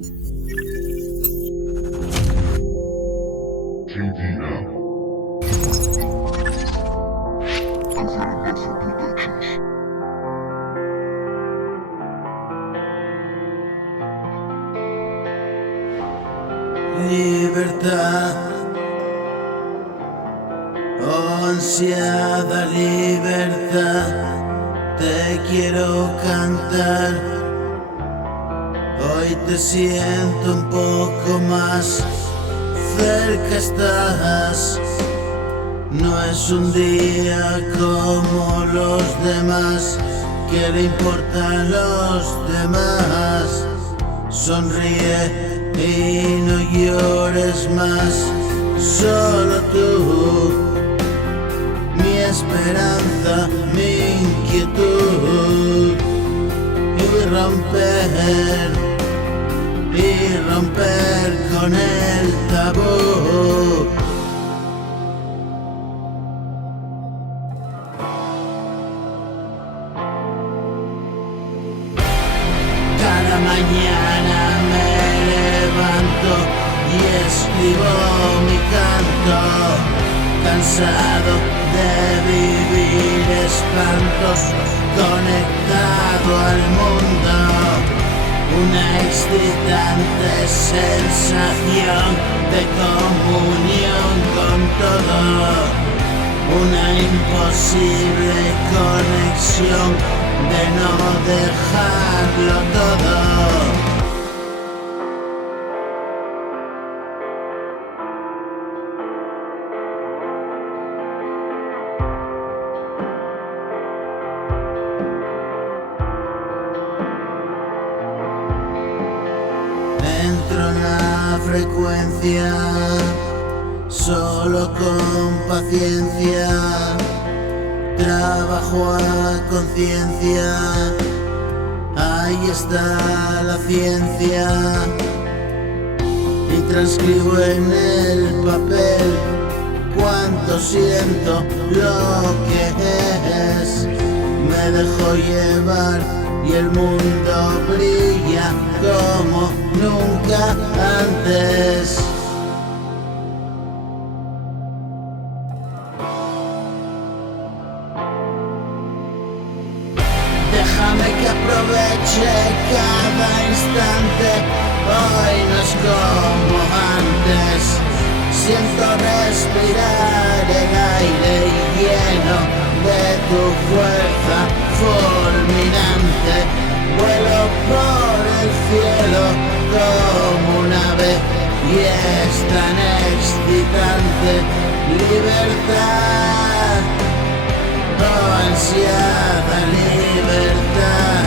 JDM. Unfair Love Productions. Libertad, oh ansiada libertad, te quiero cantar. Hoy te siento un poco más, cerca estás. No es un día como los demás, ¿qué le importa a los demás? Sonríe y no llores más, solo tú, mi esperanza, mi inquietud, y romper con el tabú. Cada mañana me levanto y escribo mi canto, cansado de vivir espantos, conectado al mundo, una excitante sensación de comunión con todo, una imposible conexión de no dejarlo todo. Entro en la frecuencia, solo con paciencia, trabajo a conciencia, ahí está la ciencia, y transcribo en el papel cuánto siento lo que es, me dejo llevar y el mundo brilla como nunca antes. Déjame que aproveche cada instante, hoy no es como antes. Siento respirar el aire lleno de tu fuerza fulminante. Vuelo por el cielo como un ave y es tan excitante. Libertad, oh ansiada libertad.